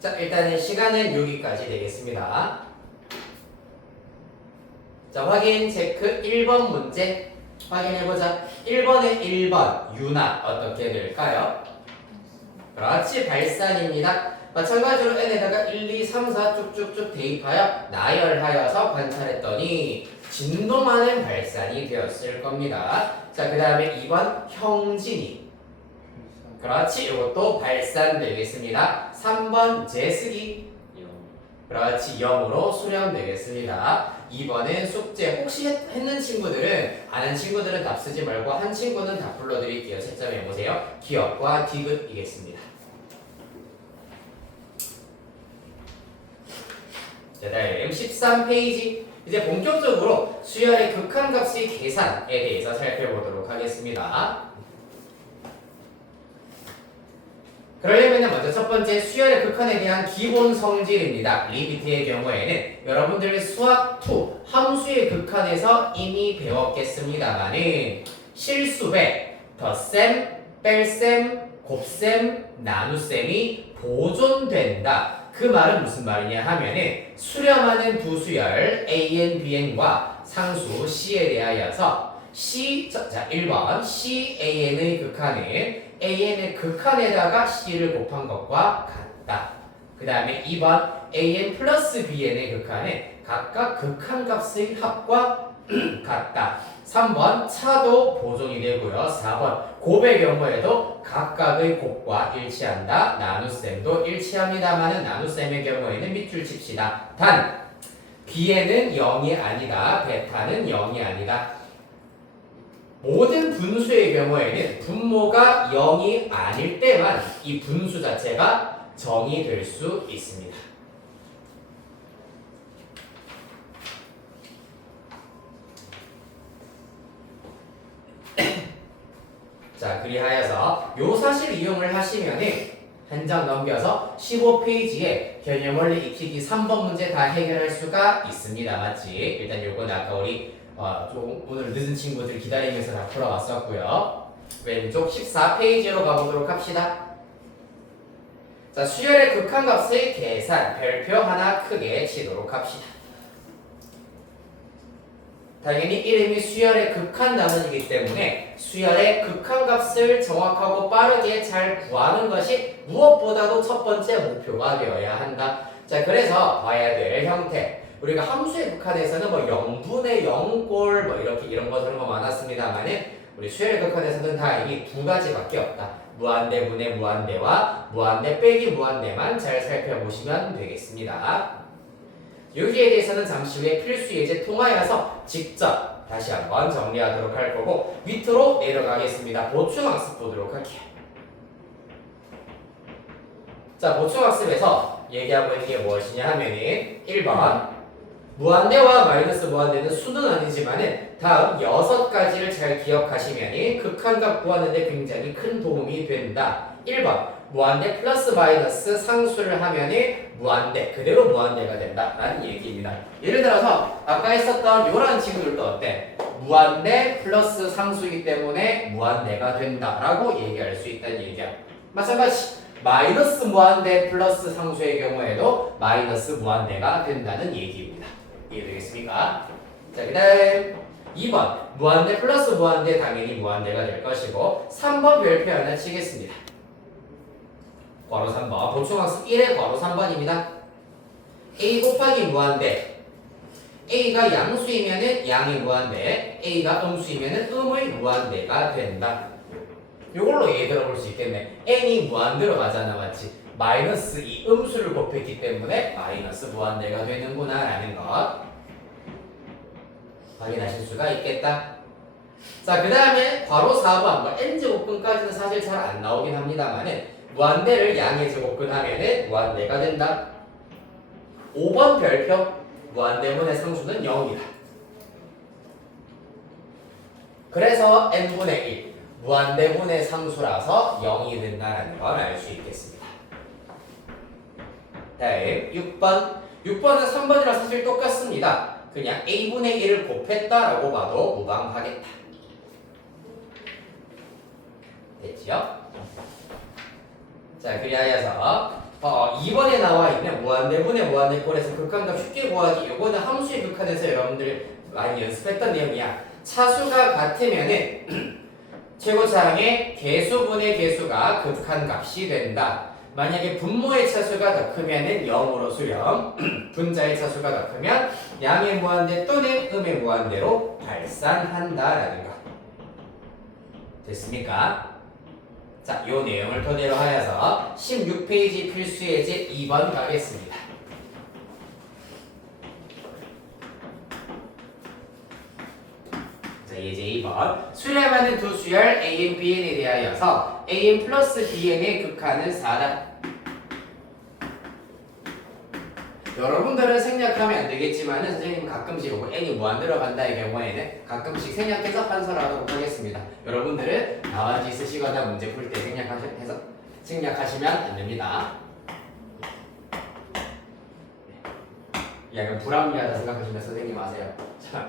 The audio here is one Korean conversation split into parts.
자, 일단은 시간은 여기까지 되겠습니다. 자, 확인 체크 1번 문제 확인해보자. 1번에 1번 유나 어떻게 될까요? 그렇지, 발산입니다. 마찬가지로 n에다가 1, 2, 3, 4 쭉쭉쭉 대입하여 나열하여서 관찰했더니 진동하는 발산이 되었을 겁니다. 자, 그 다음에 2번 형진이. 그렇지, 이것도 발산 되겠습니다. 3번 재쓰기. 그렇지, 0으로 수렴되겠습니다. 2번은 숙제. 혹시 했는 친구들은, 안 한 친구들은 답 쓰지 말고 한 친구는 답 불러드릴게요. 채점해보세요. 기억과 디귿이겠습니다. 자, 다음 13페이지. 이제 본격적으로 수열의 극한값의 계산에 대해서 살펴보도록 하겠습니다. 그러려면 먼저 첫 번째 수열의 극한에 대한 기본 성질입니다. 리미트의 경우에는 여러분들 수학 2 함수의 극한에서 이미 배웠겠습니다만은 실수배, 덧셈, 뺄셈, 곱셈, 나눗셈이 보존된다. 그 말은 무슨 말이냐 하면은 수렴하는 두 수열 AN, BN과 상수 C에 대하여서 자 1번 CAN의 극한은 AN의 극한에다가 C를 곱한 것과 같다. 그 다음에 2번 AN 플러스 BN의 극한은 각각 극한값의 합과 같다. 3번 차도 보존이 되고요. 4번 곱의 경우에도 각각의 곱과 일치한다. 나눗셈도 일치합니다만은 나눗셈의 경우에는 밑줄 칩시다. 단 B에는 0이 아니다. 베타는 0이 아니다. 모든 분수의 경우에는 분모가 0이 아닐 때만 이 분수 자체가 정이 될 수 있습니다. 자, 그리하여서 요 사실 이용을 하시면은 한 장 넘겨서 15페이지에 개념 원리 익히기 3번 문제 다 해결할 수가 있습니다. 맞지? 일단 요건 아까 우리 좀 오늘 늦은 친구들 기다리면서 다 풀어왔었고요. 왼쪽 14페이지로 가보도록 합시다. 자, 수열의 극한값의 계산 별표 하나 크게 치도록 합시다. 당연히 이름이 수열의 극한 단원이기 때문에 수열의 극한값을 정확하고 빠르게 잘 구하는 것이 무엇보다도 첫 번째 목표가 되어야 한다. 자, 그래서 봐야 될 형태. 우리가 함수의 극한에서는 뭐 0분의 0꼴 뭐 이렇게 이런 거 저런 거 많았습니다만은 우리 수열의 극한에서는 다행히 두 가지밖에 없다. 무한대분의 무한대와 무한대 빼기 무한대만 잘 살펴보시면 되겠습니다. 여기에 대해서는 잠시 후에 필수 예제 통하여서 직접 다시 한번 정리하도록 할 거고 밑으로 내려가겠습니다. 보충학습 보도록 할게요. 자, 보충학습에서 얘기하고 있는 게 무엇이냐 하면은 1번 무한대와 마이너스 무한대는 수는 아니지만은 다음 6가지를 잘 기억하시면은 극한값 구하는데 굉장히 큰 도움이 된다. 1번 무한대 플러스 마이너스 상수를 하면은 무한대 그대로 무한대가 된다라는 얘기입니다. 예를 들어서 아까 했었던 요런 친구들도 어때? 무한대 플러스 상수이기 때문에 무한대가 된다라고 얘기할 수 있다는 얘기야. 마찬가지 마이너스 무한대 플러스 상수의 경우에도 마이너스 무한대가 된다는 얘기입니다. 이해되겠습니까? 자, 그 다음 2번 무한대 플러스 무한대 당연히 무한대가 될 것이고 3번 별표 하나 치겠습니다. 괄호 3번 보충학습 1의 괄호 3번입니다. A 곱하기 무한대 A가 양수이면은 양이 무한대 A가 음수이면은 음의 무한대가 된다. 이걸로 예를 들어 볼 수 있겠네. n이 무한대로 가잖아, 맞지? 마이너스 이 음수를 곱했기 때문에 마이너스 무한대가 되는구나 라는 것 확인하실 수가 있겠다. 자, 그 다음에 괄호 4번 뭐 n제곱근까지는 사실 잘 안 나오긴 합니다만은 무한대를 양의 제곱근 하면은 무한대가 된다. 5번 별표 무한대분의 상수는 0이다. 그래서 n분의 1 무한대분의 상수라서 0이 된다는 걸 알 수 있겠습니다. 다음 6번 6번은 3번이랑 사실 똑같습니다. 그냥 a분의 1을 곱했다라고 봐도 무방하겠다. 됐죠? 자, 그리하여서 2번에 나와 있는 무한대분의 무한대꼴에서 극한값 쉽게 구하기. 요거는 함수의 극한에서 여러분들 많이 연습했던 내용이야. 차수가 같으면은 최고차항의 개수분의 개수가 극한값이 된다. 만약에 분모의 차수가 더 크면은 0으로 수렴, 분자의 차수가 더 크면 양의 무한대 또는 음의 무한대로 발산한다라는 거. 됐습니까? 자, 요 내용을 토대로 하여서 16페이지 필수 예제 2번 가겠습니다. 자, 예제 2번. 수렴하는 두 수열 An, Bn에 대하여서 An 플러스 Bn의 극한은 4다. 여러분들은 생략하면 안 되겠지만은 선생님은 가끔씩 n이 무한대로 간다의 경우에는 가끔씩 생략해서 판서하도록 하겠습니다. 여러분들은 나머지 쓰시거나 문제 풀 때 생략하시면 안 됩니다. 약간 불합리하다 생각하시면 선생님 아세요. 자,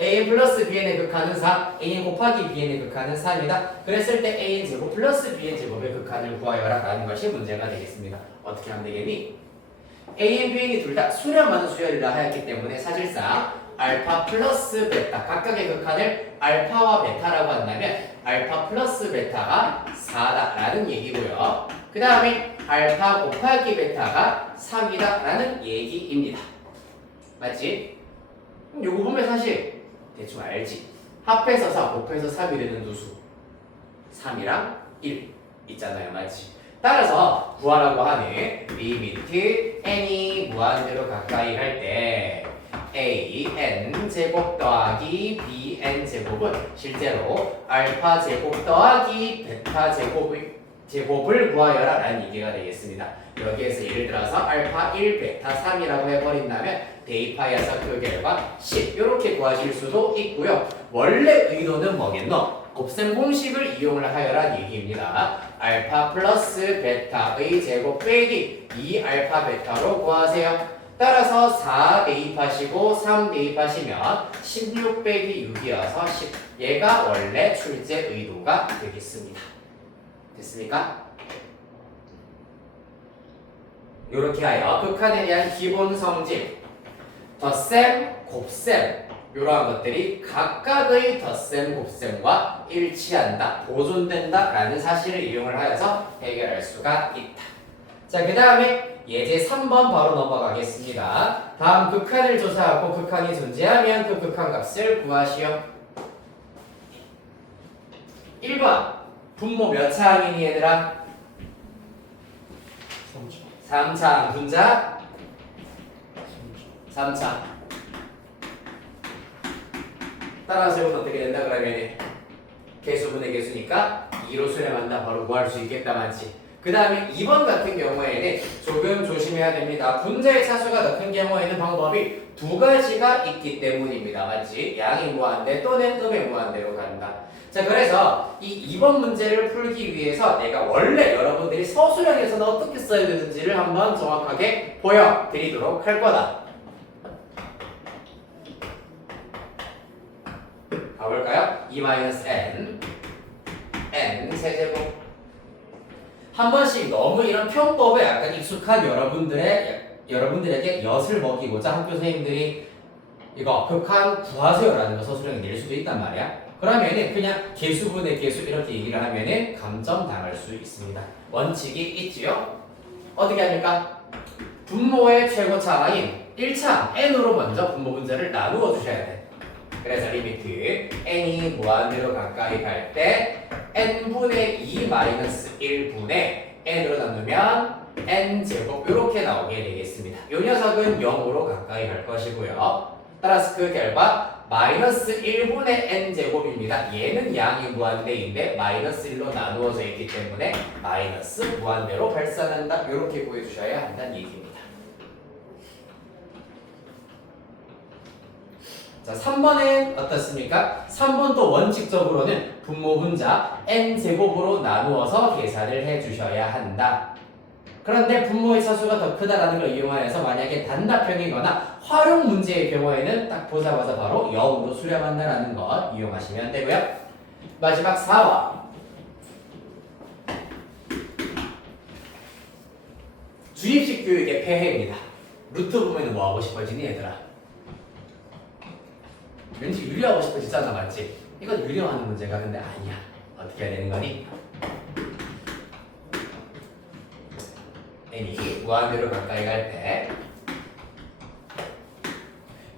a 플러스 bn의 극한은 4, a 곱하기 bn의 극한은 3이다. 그랬을 때 a 제곱 플러스 bn 제곱의 극한을 구하여라 라는 것이 문제가 되겠습니다. 어떻게 하면 되겠니? a, bn이 둘 다 수렴하는 수열이라 하였기 때문에 사실상 알파 플러스 베타 각각의 극한을 알파와 베타라고 한다면 알파 플러스 베타가 4다 라는 얘기고요. 그 다음에 알파 곱하기 베타가 3이다 라는 얘기입니다. 맞지? 요거 보면 사실 대충 알지? 합해서 4, 곱해서 3이 되는 두수 3이랑 1 있잖아요. 맞지? 따라서 구하라고 하는 리미트 n이 무한대로 가까이 갈 때 an 제곱 더하기 bn 제곱은 실제로 알파 제곱 더하기 베타 제곱을 구하여라 라는 얘기가 되겠습니다. 여기에서 예를 들어서 알파 1 베타 3이라고 해버린다면 대입하여서 그 결과 10 이렇게 구하실 수도 있고요. 원래 의도는 뭐겠노? 곱셈 공식을 이용을 하여라 얘기입니다. 알파 플러스 베타의 제곱 빼기 2알파 베타로 구하세요. 따라서 4 대입하시고 3 대입하시면 16 빼기 6이어서 10. 얘가 원래 출제 의도가 되겠습니다. 됐습니까? 이렇게 하여 극한에 대한 기본 성질 덧셈, 곱셈 이러한 것들이 각각의 덧셈, 곱셈과 일치한다, 보존된다 라는 사실을 이용을 하여서 해결할 수가 있다. 자, 그 다음에 예제 3번 바로 넘어가겠습니다. 다음 극한을 조사하고 극한이 존재하면 그 극한 값을 구하시오. 1번 분모 몇 차항이니 얘들아? 3차항. 분자 3차항. 따라서 해보면 어떻게 된다 그러면 개수분의 개수니까 2로 수렴한다. 바로 구할 수 있겠다. 맞지? 그 다음에 2번 같은 경우에는 조금 조심해야 됩니다. 분자의 차수가 더 큰 경우에는 방법이 두 가지가 있기 때문입니다. 맞지? 양이 무한대 또는 음의 무한대로 간다. 자, 그래서 이 2번 문제를 풀기 위해서 내가 원래 여러분들이 서술형에서는 어떻게 써야 되는지를 한번 정확하게 보여드리도록 할 거다. 가볼까요? 2-n n 세제곱. 한 번씩 너무 이런 편법에 약간 익숙한 여러분들에게 엿을 먹이고자 학교 선생님들이 이거 극한 구하세요라는 거 서술형에 낼 수도 있단 말이야. 그러면은 그냥 개수분의 개수 이렇게 얘기를 하면은 감점 당할 수 있습니다. 원칙이 있지요? 어떻게 합니까? 분모의 최고차항인 1차 n으로 먼저 분모 분자를 나누어 주셔야 돼. 그래서 리미트 n이 무한대로 가까이 갈 때 n분의 2 마이너스 1분의 n으로 나누면 n제곱 이렇게 나오게 되겠습니다. 이 녀석은 0으로 가까이 갈 것이고요. 따라서 그 결과 마이너스 1분의 n제곱입니다. 얘는 양이 무한대인데 마이너스 1로 나누어져 있기 때문에 마이너스 무한대로 발산한다. 이렇게 구해주셔야 한다는 얘기입니다. 자, 3번은 어떻습니까? 3번도 원칙적으로는 분모 분자 n제곱으로 나누어서 계산을 해주셔야 한다. 그런데 분모의 차수가 더 크다라는 걸 이용하여서 만약에 단답형이거나 활용 문제의 경우에는 딱 보자마자 바로 0으로 수렴한다라는 것 이용하시면 되고요. 마지막 4번 주입식 교육의 폐해입니다. 루트 보면 뭐 하고 싶어지니 얘들아? 왠지 유리하고 싶어지잖아, 맞지? 이건 유리화하는 문제가 근데 아니야. 어떻게 해야 되는 거니? n이 무한대로 가까이 갈 때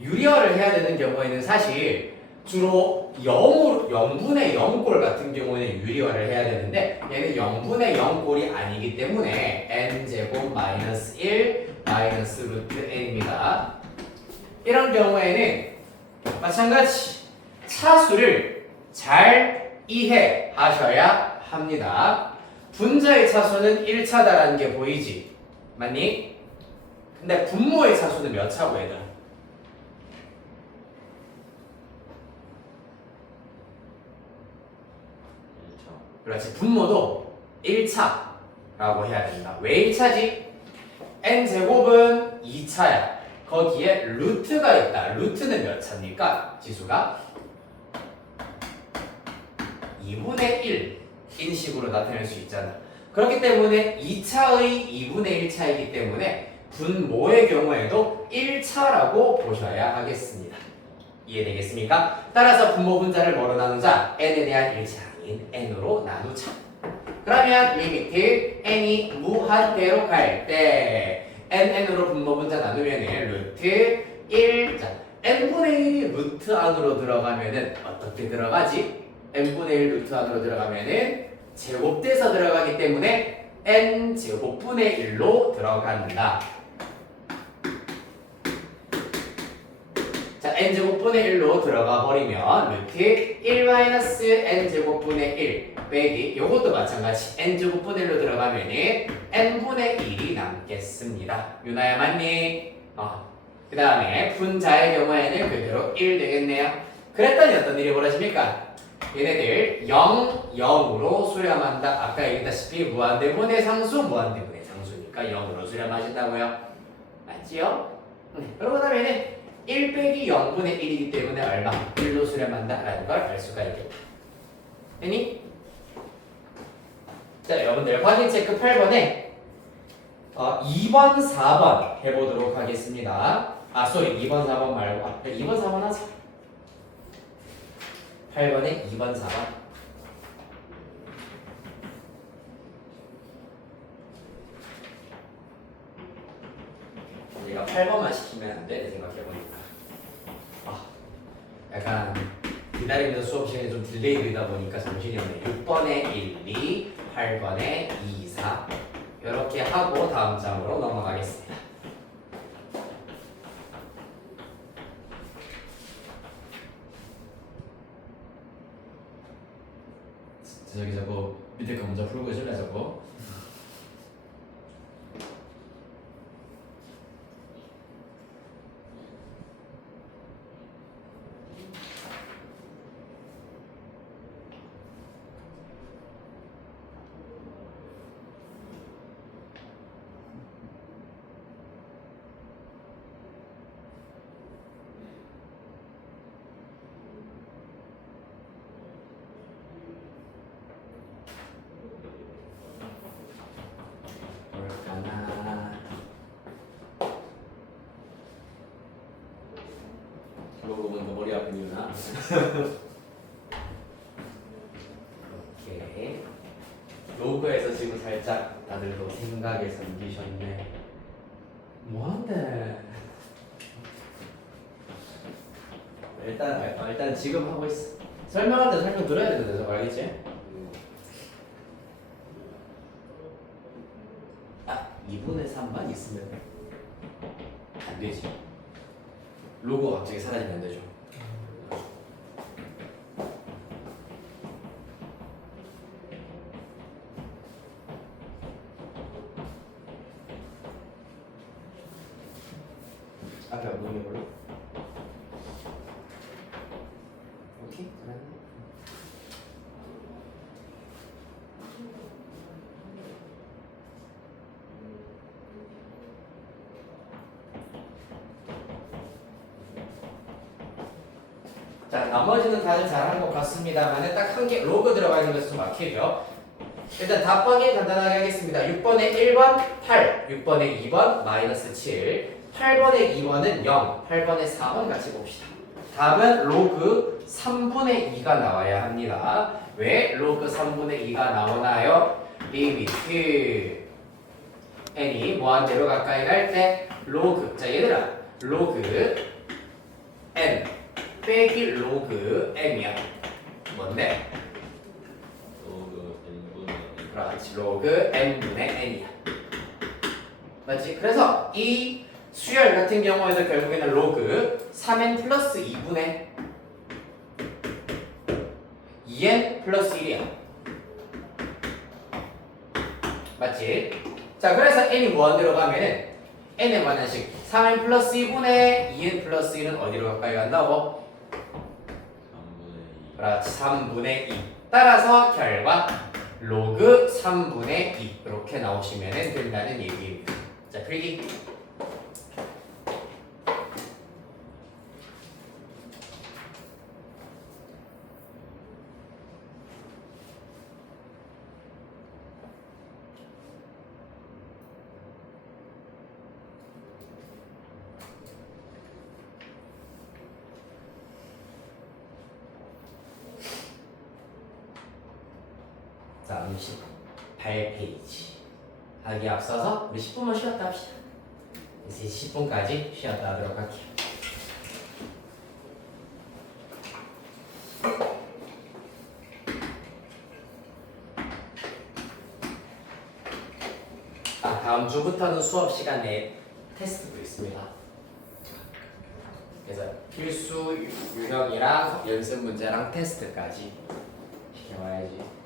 유리화를 해야 되는 경우에는 사실 주로 0분의 0꼴 같은 경우에는 유리화를 해야 되는데 얘는 0분의 0꼴이 아니기 때문에 n제곱 마이너스 1 마이너스 루트 n입니다. 이런 경우에는 마찬가지 차수를 잘 이해하셔야 합니다. 분자의 차수는 1차다라는 게 보이지? 맞니? 근데 분모의 차수는 몇 차고 얘들아? 그렇지. 분모도 1차라고 해야 된다. 왜 1차지? n제곱은 2차야. 거기에 루트가 있다. 루트는 몇 차입니까? 지수가 2분의 1인 식으로 나타낼 수 있잖아. 그렇기 때문에 2차의 2분의 1차이기 때문에 분모의 경우에도 1차라고 보셔야 하겠습니다. 이해되겠습니까? 따라서 분모 분자를 뭐로 나누자? n에 대한 1차인 n으로 나누자. 그러면 리미트 n이 무한대로 갈 때 n으로 분모 분자 나누면 루트 1. 자, n분의 1이 루트 안으로 들어가면은 어떻게 들어가지? n분의 1 루트 안으로 들어가면은 제곱돼서 들어가기 때문에 n 제곱분의 1로 들어간다. 자, n 제곱분의 1로 들어가 버리면 루트 1 마이너스 n 제곱분의 1 빼기 요것도 마찬가지 n 제곱분의 1로 들어가면은 n분의 1이 남겠습니다. 유나야 맞니? 그 다음에 분자의 경우에는 그대로 1 되겠네요. 그랬더니 어떤 일이 벌어집니까? 얘네들 0, 0으로 수렴한다. 아까 얘기했다시피 무한대분의 상수, 무한대분의 상수니까 0으로 수렴하신다고요. 맞지요? 그러고 나면은 1 빼기 0분의 1이기 때문에 얼마? 1로 수렴한다 라는 걸 알 수가 있겠다. 됐니? 자, 여러분들 확인 체크 8번에 2번, 4번 해보도록 하겠습니다. 2번, 4번 말고 2번, 4번 하자. 8번에 2번, 4번. 내가 8번만 시키면 안 돼? 생각해보니까. 약간 기다리면서 수업 시간이 좀 딜레이 되다 보니까 정신이 없네. 6번에 1, 2, 8번에 2, 4 이렇게 하고 다음 장으로 넘어가겠습니다. 저기 저거 밑에 거 먼저 풀고 있을래 저거? 그러고 보니까 머리 아픈 이유나. 이렇게 로그에서 지금 살짝 다들도 생각에 잠기셨네. 뭐한데? 일단 지금 하고 있어. 설명할 때 설명 들어야 되는데 저거 알겠지? 2분의 3만 있으면 안 되지. 로고가 갑자기 사라지면 안 되죠. 앞에 엉덩이 걸로. 오케이, 잘하네. 자, 나머지는 다들 잘하는 것 같습니다만 딱 한 개 로그 들어가 있는 것이 좀 막히죠. 일단 답 확인 간단하게 하겠습니다. 6번에 1번 8, 6번에 2번 마이너스 7, 8번에 2번은 0, 8번에 4번 같이 봅시다. 답은 로그 3분의 2가 나와야 합니다. 왜 로그 3분의 2가 나오나요? 리미트 n이 무한대로 가까이 갈 때 로그, 자 얘들아, 로그 n 빼기 로그 m이야. 뭔데? 로그 n분의 그렇지, 로그 n분의 n이야. 맞지? 그래서 이 수열 같은 경우에도 결국에는 로그 3n 플러스 2분의 2n 플러스 1이야. 맞지? 자, 그래서 n이 무한대로 가면은 n에 관한 식 3n 플러스 2분의 2n 플러스 1은 어디로 가까이 간다고? 3분의 2 그렇지, 3분의 2. 따라서 결과 로그 3분의 2 이렇게 나오시면 된다는 얘기입니다. 자, 필기. 자, 38페이지 하기 앞서서 우리 10분만 쉬었다 합시다. 이제 10분까지 쉬었다 하도록 할게요. 다음 주부터는 수업 시간에 테스트도 있습니다. 그래서 필수 유형이랑 연습 문제랑 테스트까지 시켜와야지.